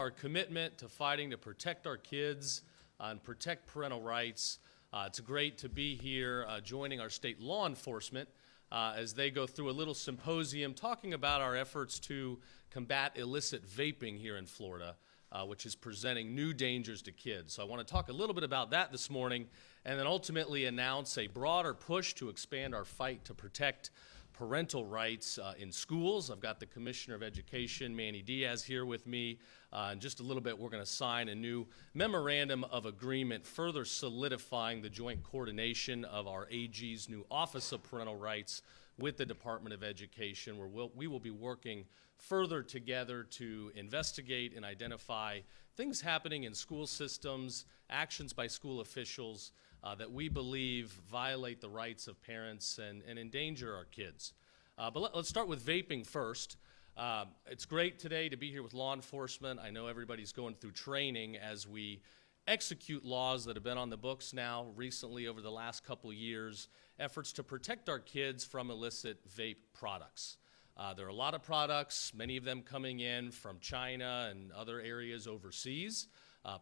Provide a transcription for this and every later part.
our commitment to fighting to protect our kids and protect parental rights. It's great to be here joining our state law enforcement as they go through a little symposium talking about our efforts to combat illicit vaping here in Florida, which is presenting new dangers to kids. So I want to talk a little bit about that this morning and then ultimately announce a broader push to expand our fight to protect parental rights in schools. I've got the Commissioner of Education, Manny Diaz, here with me. In just a little bit, we're going to sign a new memorandum of agreement further solidifying the joint coordination of our AG's new Office of Parental Rights with the Department of Education, where we will be working further together to investigate and identify things happening in school systems, actions by school officials that we believe violate the rights of parents and endanger our kids. But let's start with vaping first. It's great today to be here with law enforcement. I know everybody's going through training as we execute laws that have been on the books now recently over the last couple years, efforts to protect our kids from illicit vape products. There are a lot of products, many of them coming in from China and other areas overseas,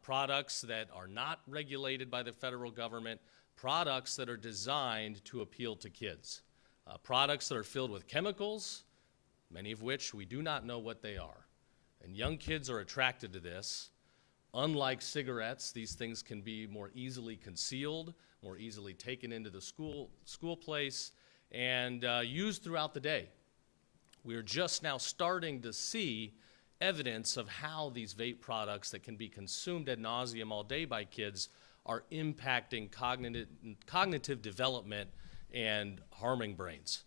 products that are not regulated by the federal government, products that are designed to appeal to kids, products that are filled with chemicals, many of which we do not know what they are. And young kids are attracted to this. Unlike cigarettes, these things can be more easily concealed, more easily taken into the school place, and used throughout the day. We are just now starting to see evidence of how these vape products that can be consumed ad nauseum all day by kids are impacting cognitive development and harming brains.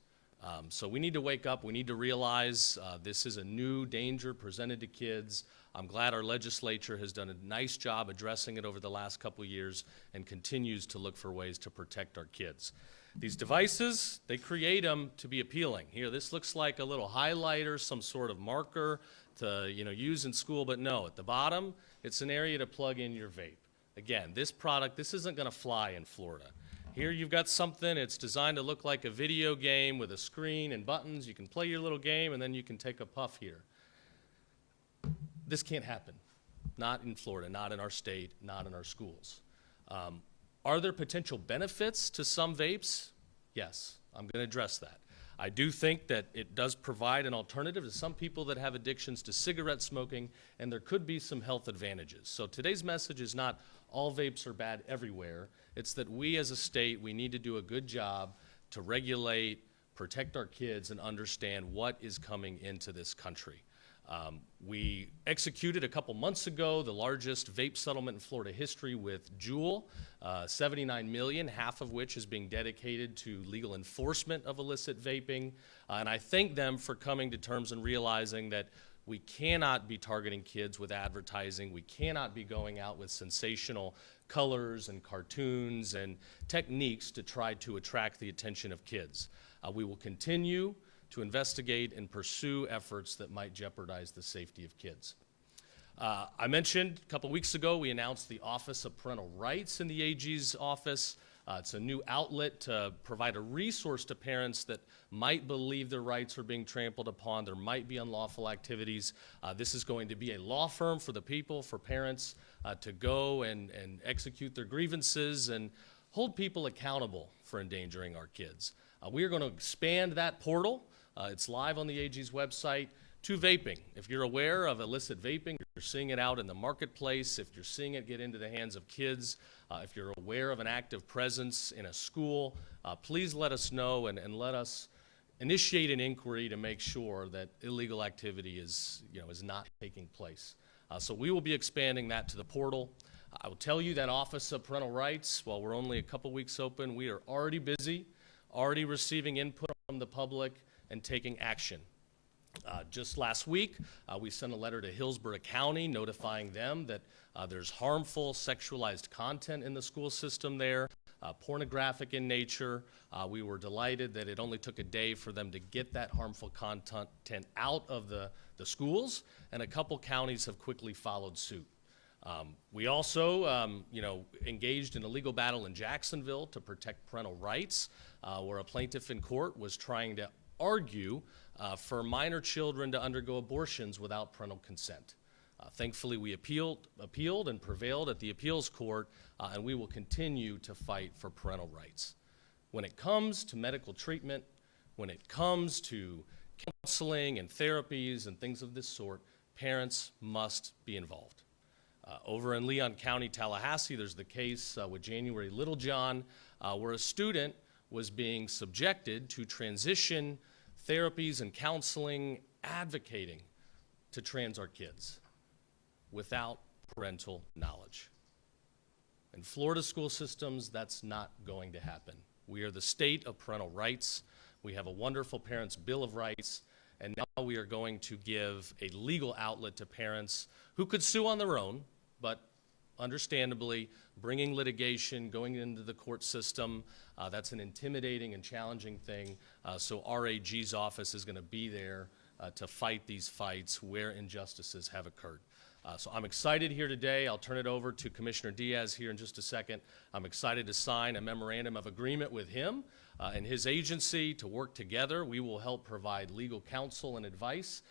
So we need to wake up. We need to realize this is a new danger presented to kids. I'm glad our legislature has done a nice job addressing it over the last couple years and continues to look for ways to protect our kids. These devices, they create them to be appealing. Here, this looks like a little highlighter, some sort of marker to use in school, but no, at the bottom, it's an area to plug in your vape. Again, this product, this isn't going to fly in Florida. Here you've got something, it's designed to look like a video game with a screen and buttons. You can play your little game and then you can take a puff here. This can't happen. Not in Florida, not in our state, not in our schools. Are there potential benefits to some vapes? Yes, I'm going to address that. I do think that it does provide an alternative to some people that have addictions to cigarette smoking, and there could be some health advantages. So today's message is not all vapes are bad everywhere. It's that we as a state, we need to do a good job to regulate, protect our kids, and understand what is coming into this country. We executed a couple months ago the largest vape settlement in Florida history with Juul, $79 million, half of which is being dedicated to legal enforcement of illicit vaping. And I thank them for coming to terms and realizing that we cannot be targeting kids with advertising. We cannot be going out with sensational colors and cartoons and techniques to try to attract the attention of kids. We will continue to investigate and pursue efforts that might jeopardize the safety of kids. I mentioned a couple weeks ago we announced the Office of Parental Rights in the AG's office. It's a new outlet to provide a resource to parents that might believe their rights are being trampled upon, there might be unlawful activities. This is going to be a law firm for the people, for parents to go and execute their grievances and hold people accountable for endangering our kids. We are going to expand that portal. It's live on the AG's website to vaping. If you're aware of illicit vaping, you're seeing it out in the marketplace, if you're seeing it get into the hands of kids, if you're aware of an active presence in a school, please let us know and let us initiate an inquiry to make sure that illegal activity is not taking place. So we will be expanding that to the portal. I will tell you that Office of Parental Rights, while we're only a couple weeks open, we are already busy, already receiving input from the public and taking action. Just last week, we sent a letter to Hillsborough County notifying them that there's harmful sexualized content in the school system there, pornographic in nature. We were delighted that it only took a day for them to get that harmful content out of the schools, and a couple counties have quickly followed suit. We also, engaged in a legal battle in Jacksonville to protect parental rights, where a plaintiff in court was trying to argue for minor children to undergo abortions without parental consent. Thankfully, we appealed and prevailed at the appeals court, and we will continue to fight for parental rights. When it comes to medical treatment, when it comes to counseling and therapies and things of this sort, parents must be involved. Over in Leon County, Tallahassee, there's the case with January Littlejohn, where a student was being subjected to transition therapies and counseling, advocating to trans our kids without parental knowledge. In Florida school systems, that's not going to happen. We are the state of parental rights. We have a wonderful Parents' Bill of Rights, and now we are going to give a legal outlet to parents who could sue on their own, but understandably, bringing litigation, going into the court system, that's an intimidating and challenging thing. So our AG's office is going to be there to fight these fights where injustices have occurred. So I'm excited here today. I'll turn it over to Commissioner Diaz here in just a second. I'm excited to sign a memorandum of agreement with him and his agency to work together. We will help provide legal counsel and advice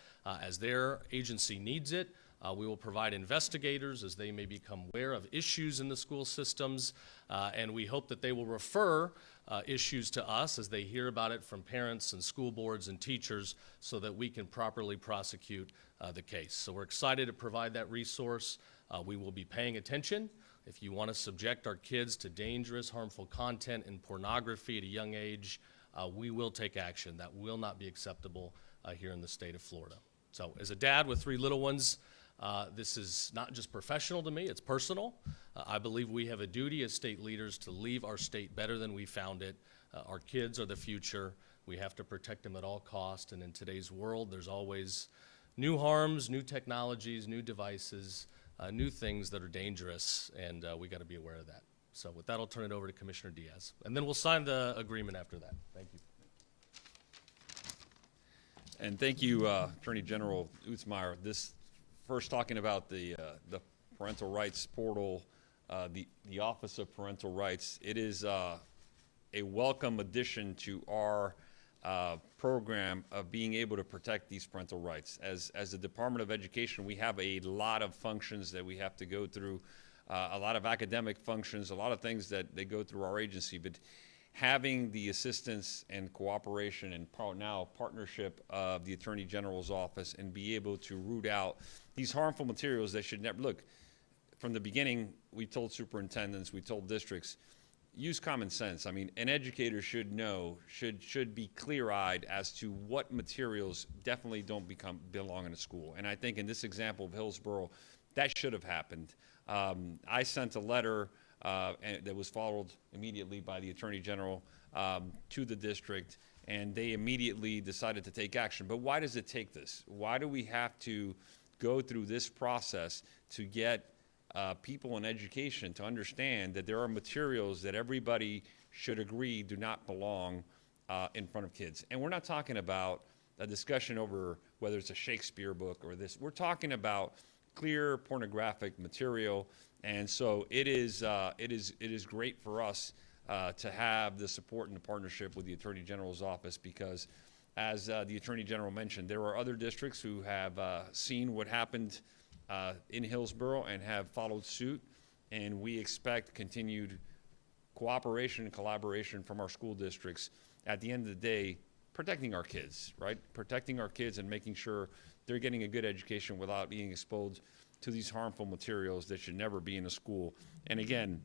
as their agency needs it. We will provide investigators as they may become aware of issues in the school systems, and we hope that they will refer issues to us as they hear about it from parents and school boards and teachers so that we can properly prosecute the case. So we're excited to provide that resource. We will be paying attention. If you want to subject our kids to dangerous, harmful content and pornography at a young age, we will take action. That will not be acceptable here in the state of Florida. So as a dad with 3 little ones, this is not just professional to me, it's personal. I believe we have a duty as state leaders to leave our state better than we found it. Our kids are the future. We have to protect them at all costs, and in today's world, there's always new harms, new technologies, new devices, new things that are dangerous, and we got to be aware of that. So with that, I'll turn it over to Commissioner Diaz, and then we'll sign the agreement after that. Thank you. And thank you, Attorney General Uthmeier. This first talking about the parental rights portal, the Office of Parental Rights. It is a welcome addition to our program of being able to protect these parental rights. As the Department of Education, we have a lot of functions that we have to go through, a lot of academic functions, a lot of things that they go through our agency. But having the assistance and cooperation and now partnership of the Attorney General's office and be able to root out these harmful materials that should never, look, from the beginning, we told superintendents, we told districts, use common sense. I mean, an educator should know, should be clear-eyed as to what materials definitely don't belong in a school. And I think in this example of Hillsborough, that should have happened. I sent a letter that was followed immediately by the Attorney General to the district, and they immediately decided to take action. But why does it take this? Why do we have to go through this process to get people in education to understand that there are materials that everybody should agree do not belong in front of kids? And we're not talking about a discussion over whether it's a Shakespeare book or this. We're talking about clear pornographic material. And so it is great for us to have the support and the partnership with the Attorney General's office, because as the Attorney General mentioned, there are other districts who have seen what happened in Hillsborough and have followed suit, and we expect continued cooperation and collaboration from our school districts. At the end of the day, protecting our kids, right? Protecting our kids and making sure they're getting a good education without being exposed to these harmful materials that should never be in a school. And again,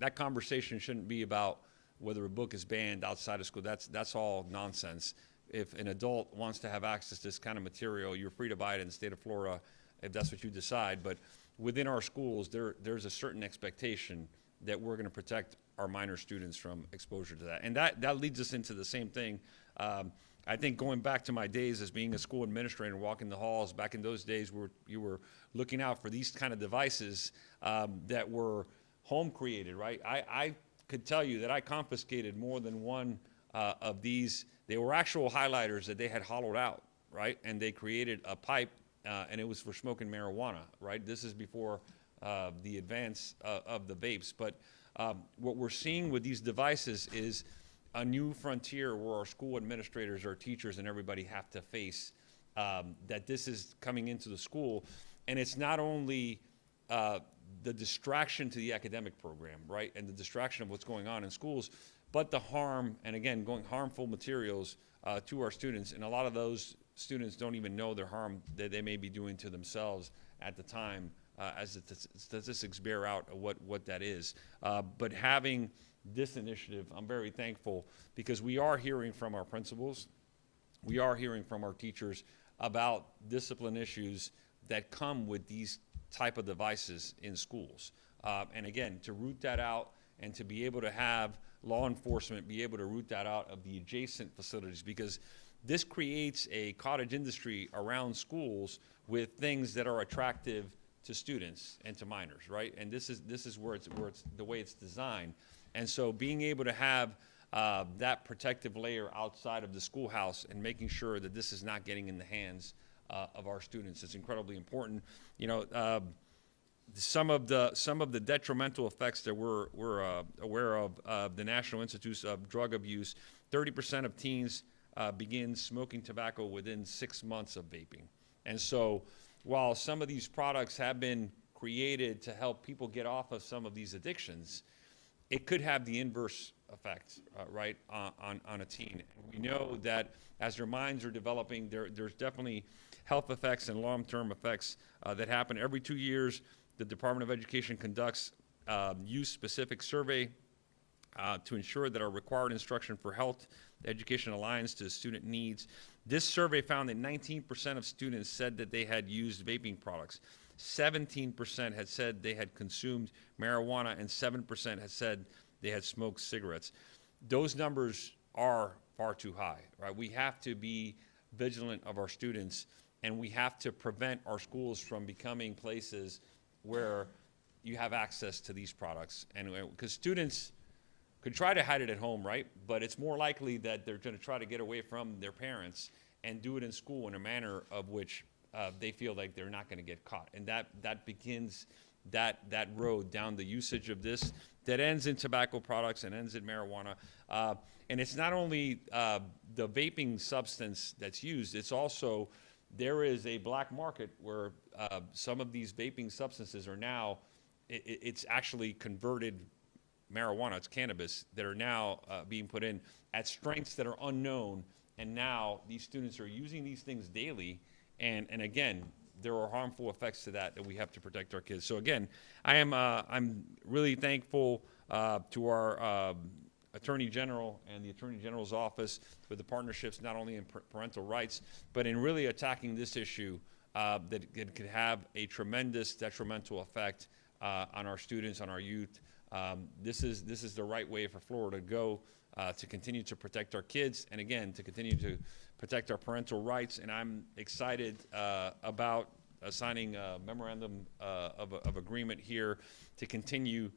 that conversation shouldn't be about whether a book is banned outside of school. That's all nonsense. If an adult wants to have access to this kind of material, you're free to buy it in the state of Florida if that's what you decide. But within our schools, there's a certain expectation that we're going to protect our minor students from exposure to that. And that leads us into the same thing. I think going back to my days as being a school administrator, walking the halls, back in those days where you were looking out for these kind of devices that were home created, right? I could tell you that I confiscated more than one of these. They were actual highlighters that they had hollowed out, right? And they created a pipe, and it was for smoking marijuana, right? This is before the advance of the vapes. But what we're seeing with these devices is a new frontier where our school administrators, our teachers, and everybody have to face that this is coming into the school. And it's not only the distraction to the academic program, right, and the distraction of what's going on in schools, but the harm, and again, going harmful materials to our students. And a lot of those students don't even know their harm that they may be doing to themselves at the time, as the statistics bear out what that is. But having this initiative, I'm very thankful, because we are hearing from our principals, we are hearing from our teachers about discipline issues that come with these type of devices in schools. And again, to root that out and to be able to have law enforcement be able to root that out of the adjacent facilities, because this creates a cottage industry around schools with things that are attractive to students and to minors, right? And this is where it's the way it's designed. And so being able to have that protective layer outside of the schoolhouse and making sure that this is not getting in the hands of our students is incredibly important. You know, some of the detrimental effects that we're aware of, the National Institutes of Drug Abuse, 30% of teens begin smoking tobacco within 6 months of vaping. And so while some of these products have been created to help people get off of some of these addictions, it could have the inverse effect, right, on a teen. And we know that as their minds are developing, there's definitely health effects and long-term effects that happen. Every 2 years, the Department of Education conducts youth-specific survey to ensure that our required instruction for health education aligns to student needs. This survey found that 19% of students said that they had used vaping products. 17% had said they had consumed marijuana, and 7% had said they had smoked cigarettes. Those numbers are far too high, right? We have to be vigilant of our students, and we have to prevent our schools from becoming places where you have access to these products. And because students could try to hide it at home, right? But it's more likely that they're going to try to get away from their parents and do it in school in a manner of which they feel like they're not going to get caught. And that begins that road down the usage of this that ends in tobacco products and ends in marijuana. And it's not only the vaping substance that's used, it's also, there is a black market where some of these vaping substances are now, it's actually converted marijuana, it's cannabis, that are now being put in at strengths that are unknown. And now these students are using these things daily. And again, there are harmful effects to that we have to protect our kids. So again, I'm really thankful to our Attorney General and the Attorney General's office for the partnerships, not only in parental rights, but in really attacking this issue that could have a tremendous detrimental effect on our students, on our youth. This is the right way for Florida to go to continue to protect our kids, and again, to continue to protect our parental rights. And I'm excited about signing a memorandum of agreement here to continue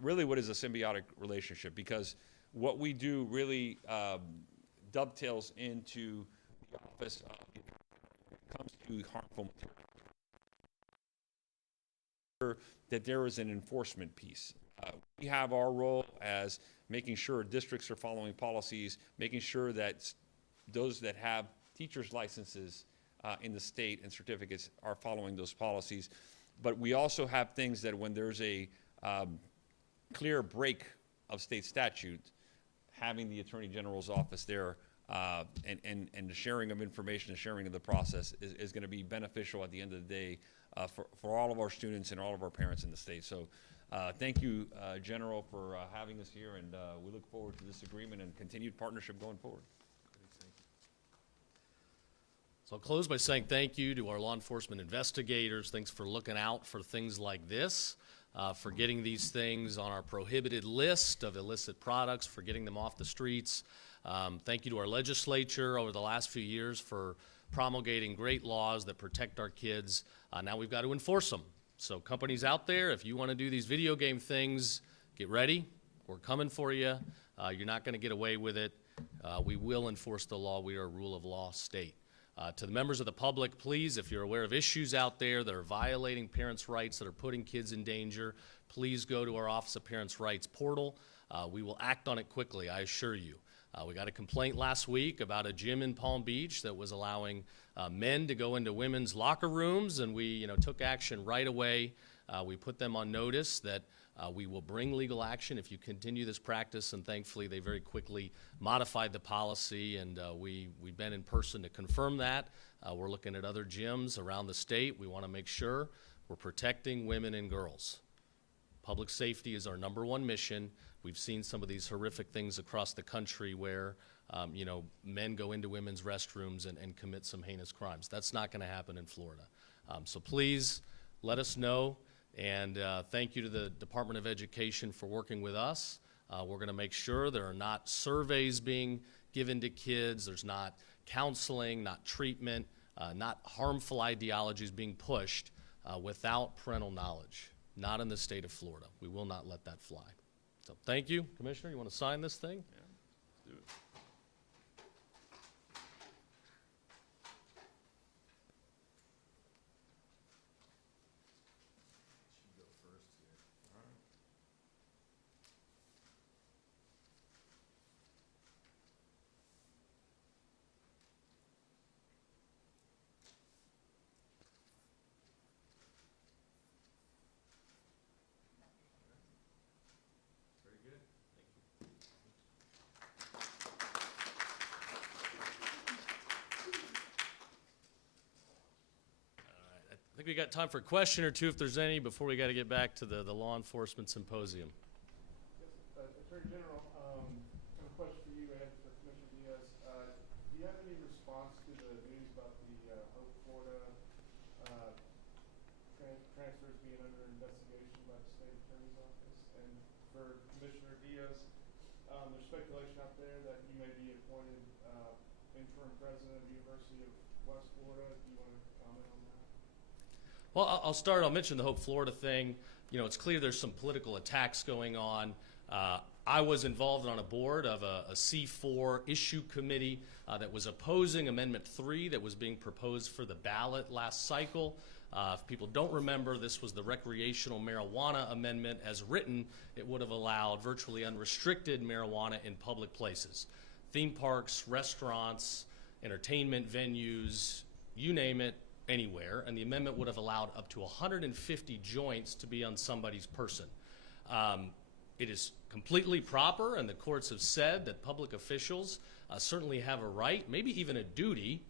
really what is a symbiotic relationship, because what we do really dovetails into the office when it comes to harmful material, that there is an enforcement piece. We have our role as making sure districts are following policies, making sure that those that have teachers' licenses in the state and certificates are following those policies. But we also have things that when there's a clear break of state statute, having the Attorney General's office there and the sharing of information, the sharing of the process is going to be beneficial at the end of the day for all of our students and all of our parents in the state. So thank you, General, for having us here, and we look forward to this agreement and continued partnership going forward. So I'll close by saying thank you to our law enforcement investigators. Thanks for looking out for things like this, for getting these things on our prohibited list of illicit products, for getting them off the streets. Thank you to our legislature over the last few years for promulgating great laws that protect our kids. Now we've got to enforce them. So companies out there, if you want to do these video game things, get ready. We're coming for you. You're not going to get away with it. We will enforce the law. We are a rule of law state. To the members of the public, please, if you're aware of issues out there that are violating parents' rights, that are putting kids in danger, please go to our Office of Parents' Rights portal. We will act on it quickly, I assure you. We got a complaint last week about a gym in Palm Beach that was allowing men to go into women's locker rooms, and we took action right away. We put them on notice that we will bring legal action if you continue this practice, and thankfully they very quickly modified the policy, and we've been in person to confirm that. We're looking at other gyms around the state. We want to make sure we're protecting women and girls. Public safety is our #1 mission. We've seen some of these horrific things across the country where men go into women's restrooms and commit some heinous crimes. That's not going to happen in Florida. So please let us know, and thank you to the Department of Education for working with us. We're going to make sure there are not surveys being given to kids, there's not counseling, not treatment, not harmful ideologies being pushed without parental knowledge. Not in the state of Florida. We will not let that fly. So thank you. Commissioner, you want to sign this thing? Yeah, let's do it. I think we got time for a question or two if there's any before we got to get back to the law enforcement symposium. Yes, Attorney General, I have a question for you and for Commissioner Diaz. Do you have any response to the news about the Hope, Florida transfers being under investigation by the state attorney's office? And for Commissioner Diaz, there's speculation out there that you may be appointed interim president of the University of West Florida. Do you want to comment on that? Well, I'll start. I'll mention the Hope, Florida thing. It's clear there's some political attacks going on. I was involved on a board of a C4 issue committee that was opposing Amendment 3 that was being proposed for the ballot last cycle. If people don't remember, this was the recreational marijuana amendment. As written, it would have allowed virtually unrestricted marijuana in public places. Theme parks, restaurants, entertainment venues, you name it, anywhere. And the amendment would have allowed up to 150 joints to be on somebody's person. It is completely proper, and the courts have said that public officials certainly have a right, maybe even a duty,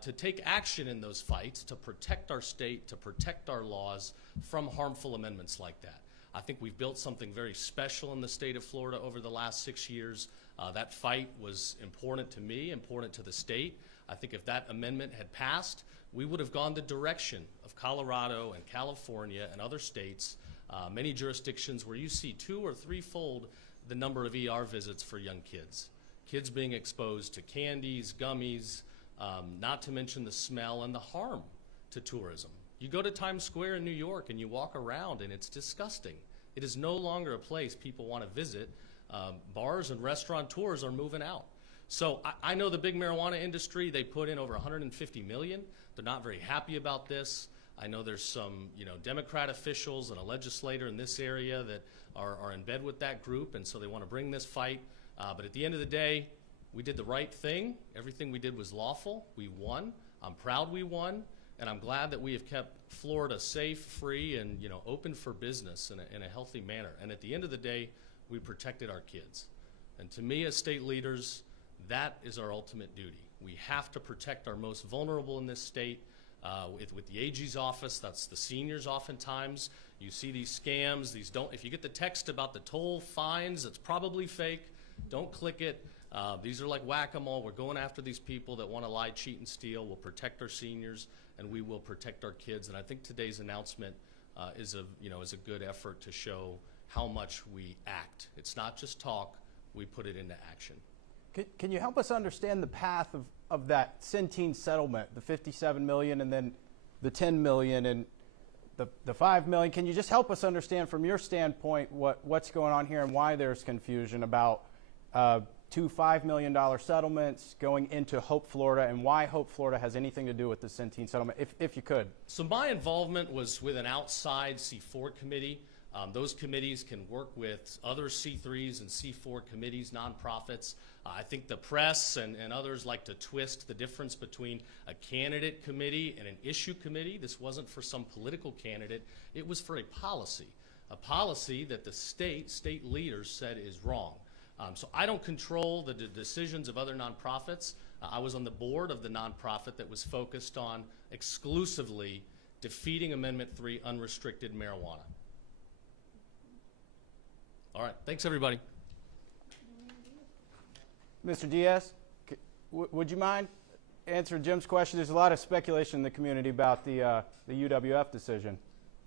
to take action in those fights to protect our state, to protect our laws from harmful amendments like that. I think we've built something very special in the state of Florida over the last 6 years. That fight was important to me, important to the state. I think if that amendment had passed, we would have gone the direction of Colorado and California and other states, many jurisdictions where you see 2- or 3-fold the number of ER visits for young kids. Kids being exposed to candies, gummies, not to mention the smell and the harm to tourism. You go to Times Square in New York and you walk around and it's disgusting. It is no longer a place people want to visit. Bars and restaurateurs are moving out. So I know the big marijuana industry, they put in over $150 million. They're not very happy about this. I know there's some Democrat officials and a legislator in this area that are in bed with that group, and so they want to bring this fight. But at the end of the day, we did the right thing. Everything we did was lawful. We won. I'm proud we won, and I'm glad that we have kept Florida safe, free, and open for business in a healthy manner. And at the end of the day, we protected our kids. And to me, as state leaders, that is our ultimate duty. We have to protect our most vulnerable in this state. With the AG's office, that's the seniors oftentimes. You see these scams, if you get the text about the toll fines, it's probably fake. Don't click it. These are like whack-a-mole. We're going after these people that want to lie, cheat, and steal. We'll protect our seniors, and we will protect our kids. And I think today's announcement is a good effort to show how much we act. It's not just talk. We put it into action. Can you help us understand the path of that Centene settlement, the $57 million and then the $10 million and the $5 million? Can you just help us understand from your standpoint what's going on here and why there's confusion about two $5 million settlements going into Hope, Florida, and why Hope, Florida has anything to do with the Centene settlement, if you could? So my involvement was with an outside C4 committee Those committees can work with other C3s and C4 committees, nonprofits. I think the press and others like to twist the difference between a candidate committee and an issue committee. This wasn't for some political candidate. It was for a policy that the state leaders said is wrong. So I don't control the decisions of other nonprofits. I was on the board of the nonprofit that was focused on exclusively defeating Amendment 3, unrestricted marijuana. All right, thanks everybody. Mr. Diaz, would you mind answering Jim's question? There's a lot of speculation in the community about the UWF decision.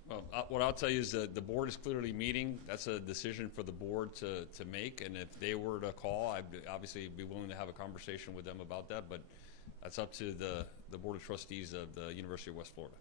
Well, what I'll tell you is that the board is clearly meeting. That's a decision for the board to make, and if they were to call, I'd obviously be willing to have a conversation with them about that, but that's up to the Board of Trustees of the University of West Florida.